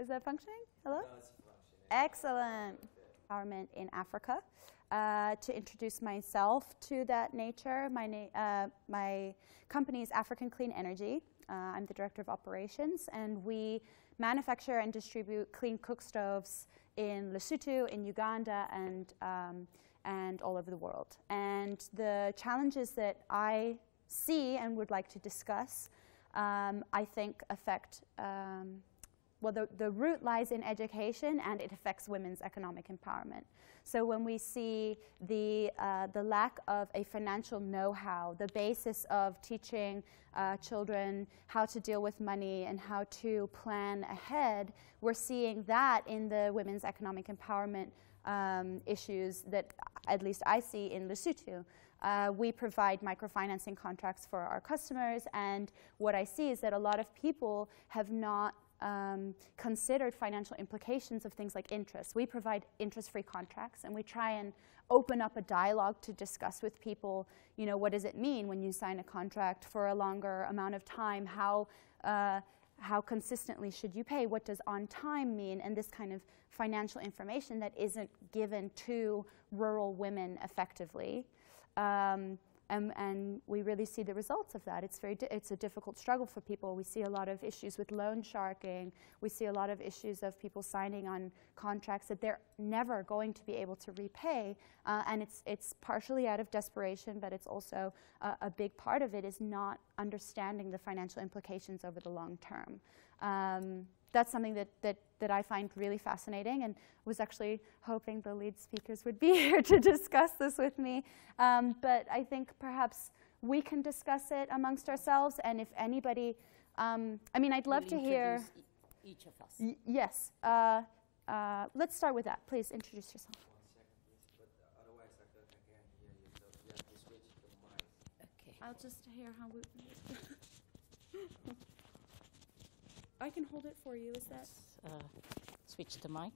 Is that functioning? Hello? No, it's functioning. Excellent. Empowerment in Africa. To introduce myself to that nature, my company is African Clean Energy. I'm the Director of Operations, and we manufacture and distribute clean cook stoves in Lesotho, in Uganda, and all over the world. And the challenges that I see and would like to discuss, I think affect, well, the root lies in education, and it affects women's economic empowerment. So when we see the lack of a financial know-how, the basis of teaching children how to deal with money and how to plan ahead, we're seeing that in the women's economic empowerment issues that at least I see in Lesotho. We provide microfinancing contracts for our customers, and what I see is that a lot of people have not considered financial implications of things like interest. We provide interest-free contracts, and we try and open up a dialogue to discuss with people, you know, what does it mean when you sign a contract for a longer amount of time? How consistently should you pay? What does on time mean? And this kind of financial information that isn't given to rural women effectively. And we really see the results of that. It's a difficult struggle for people. We see a lot of issues with loan sharking. We see a lot of issues of people signing on contracts that they're never going to be able to repay. And it's partially out of desperation, but it's also a big part of it is not understanding the financial implications over the long term. That's something that I find really fascinating, and was actually hoping the lead speakers would be here to discuss this with me. But I think perhaps we can discuss it amongst ourselves, and if anybody, I mean, I'd love to hear each of us. Yes. Let's start with that. Please introduce yourself. 1 second, please. But otherwise, I can't hear you. So you have to switch the mic. Okay. I'll just hear how we. I can hold it for you. Is that? Switch the mic.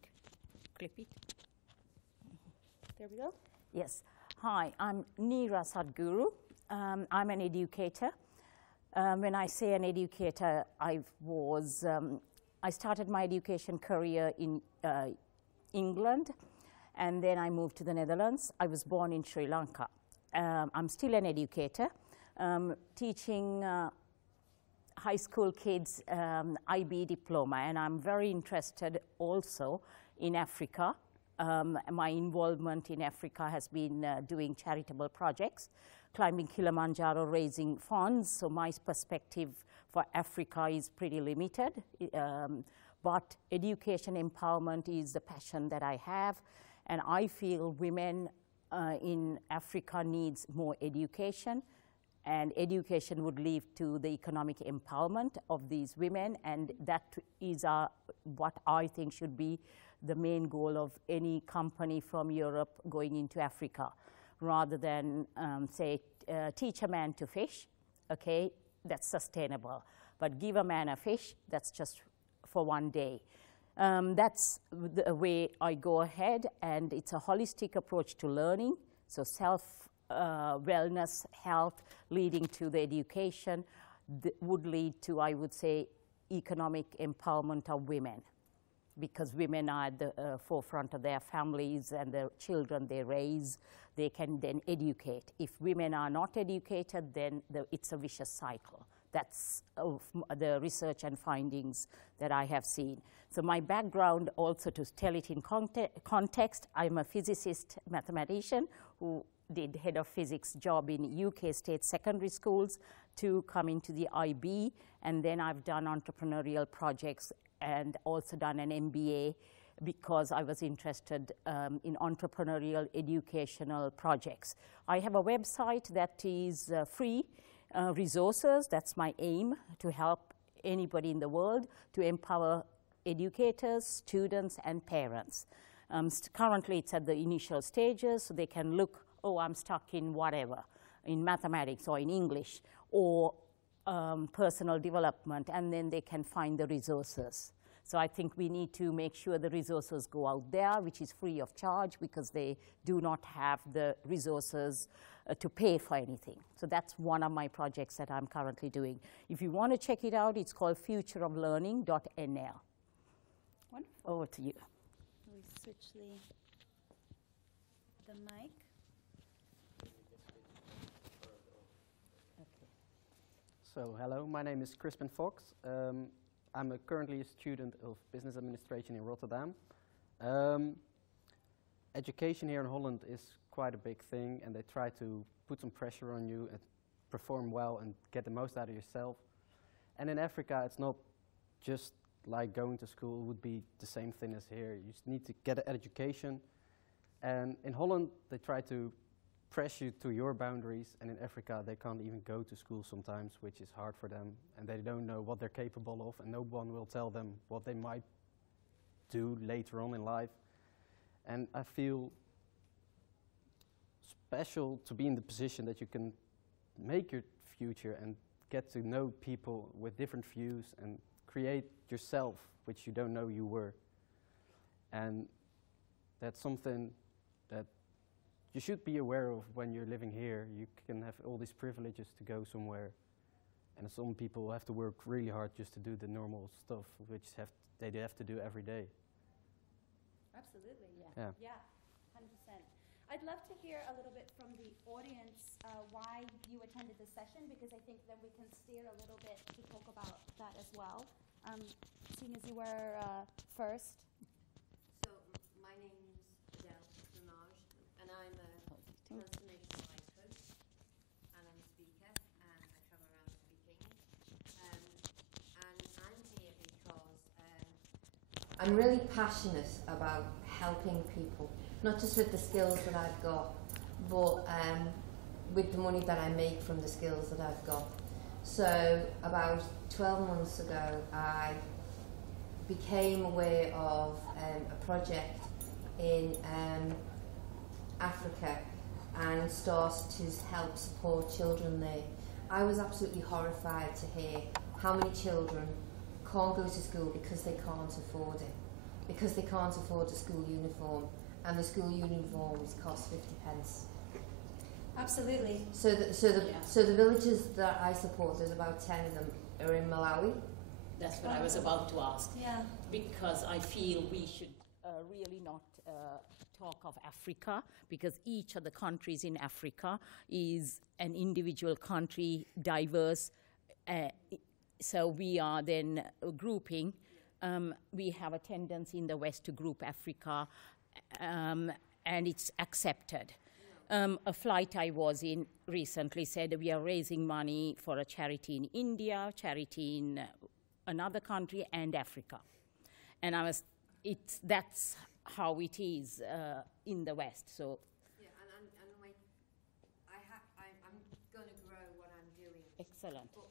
Clip it. There we go. Yes. Hi, I'm Neera Sadhguru. I'm an educator. When I say an educator, I started my education career in England, and then I moved to the Netherlands. I was born in Sri Lanka. I'm still an educator, teaching high school kids IB diploma, and I'm very interested also in Africa. My involvement in Africa has been doing charitable projects, climbing Kilimanjaro, raising funds. So my perspective for Africa is pretty limited, but education empowerment is the passion that I have, and I feel women in Africa needs more education, and education would lead to the economic empowerment of these women, and that is what I think should be the main goal of any company from Europe going into Africa, rather than say teach a man to fish. Okay, that's sustainable, but give a man a fish, that's just for one day. That's the way I go ahead, and it's a holistic approach to learning. So wellness, health, leading to the education would lead to, I would say, economic empowerment of women, because women are at the forefront of their families and the children they raise. They can then educate. If women are not educated, then it's a vicious cycle. That's the research and findings that I have seen. So my background, also to tell it in context, I'm a physicist, mathematician who did head of physics job in UK state secondary schools to come into the IB, and then I've done entrepreneurial projects and also done an MBA because I was interested in entrepreneurial educational projects. I have a website that is free resources. That's my aim, to help anybody in the world to empower educators, students, and parents. Currently, it's at the initial stages, so they can look, oh, I'm stuck in whatever, in mathematics or in English, or personal development, and then they can find the resources. So I think we need to make sure the resources go out there, which is free of charge, because they do not have the resources to pay for anything. So that's one of my projects that I'm currently doing. If you want to check it out, it's called futureoflearning.nl. Wonderful. Over to you. We switch the mic. Okay. So, hello, my name is Crispin Fox. I'm currently a student of business administration in Rotterdam. Education here in Holland is quite a big thing, and they try to put some pressure on you and perform well and get the most out of yourself. And in Africa, it's not just like going to school. It would be the same thing as here. You just need to get an education. And in Holland, they try to press you to your boundaries, and in Africa, they can't even go to school sometimes, which is hard for them, and they don't know what they're capable of, and no one will tell them what they might do later on in life. And I feel special to be in the position that you can make your future and get to know people with different views and create yourself, which you don't know you were. And that's something that you should be aware of when you're living here. You can have all these privileges to go somewhere, and some people have to work really hard just to do the normal stuff, which they have to do every day. Absolutely. Yeah. Yeah, 100%. I'd love to hear a little bit from the audience why you attended this session, because I think that we can steer a little bit to talk about that as well. Seeing as you were first. So, my name's Judith, and I'm a transformation life coach, and I'm a speaker, and I travel around speaking. And I'm here because I'm really passionate about helping people, not just with the skills that I've got, but with the money that I make from the skills that I've got. So about 12 months ago, I became aware of a project in Africa and started to help support children there. I was absolutely horrified to hear how many children can't go to school because they can't afford it, because they can't afford a school uniform, and the school uniforms cost 50 pence. Absolutely. So the villages that I support, there's about 10 of them, are in Malawi. That's what I was about to ask. Yeah. Because I feel we should really not talk of Africa, because each of the countries in Africa is an individual country, diverse. So we are then grouping. We have a tendency in the West to group Africa, and it's accepted. A flight I was in recently said we are raising money for a charity in India, charity in another country, and Africa. And that's how it is in the West. So Yeah, and like, I'm going to grow what I'm doing. Excellent. But